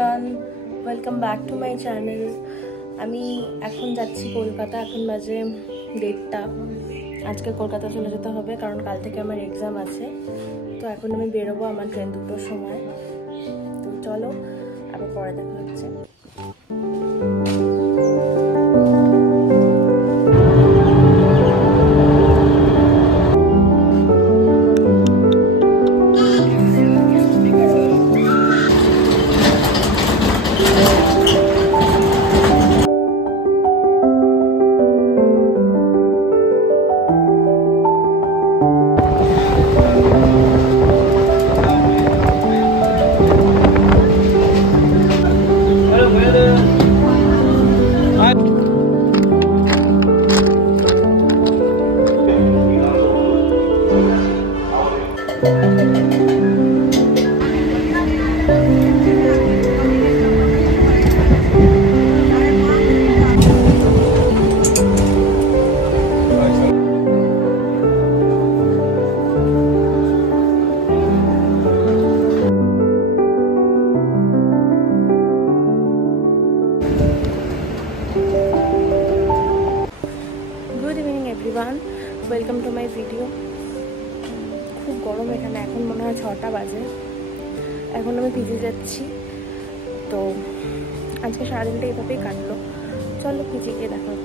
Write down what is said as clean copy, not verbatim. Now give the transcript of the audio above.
Everyone, welcome back to my channel. আমি এখন যাচ্ছি কলকাতা। এখন বাজে 1:30। আজকে কলকাতা চলে যেতে হবে কারণ কাল থেকে আমার এক্সাম আছে। তো এখন আমি বেরোবো, আমার ট্রেন 2টোর সময়। তো চলো আবার পরে দেখা হচ্ছে। Good evening everyone, welcome to my video. খুব গরম এখানে, এখন মনে হয় 6টা বাজে। এখন আমি পিজি যাচ্ছি। তো আজকে সারাদিনটা এইভাবেই কাটলো। চলো পিজি গিয়ে দেখা হচ্ছে।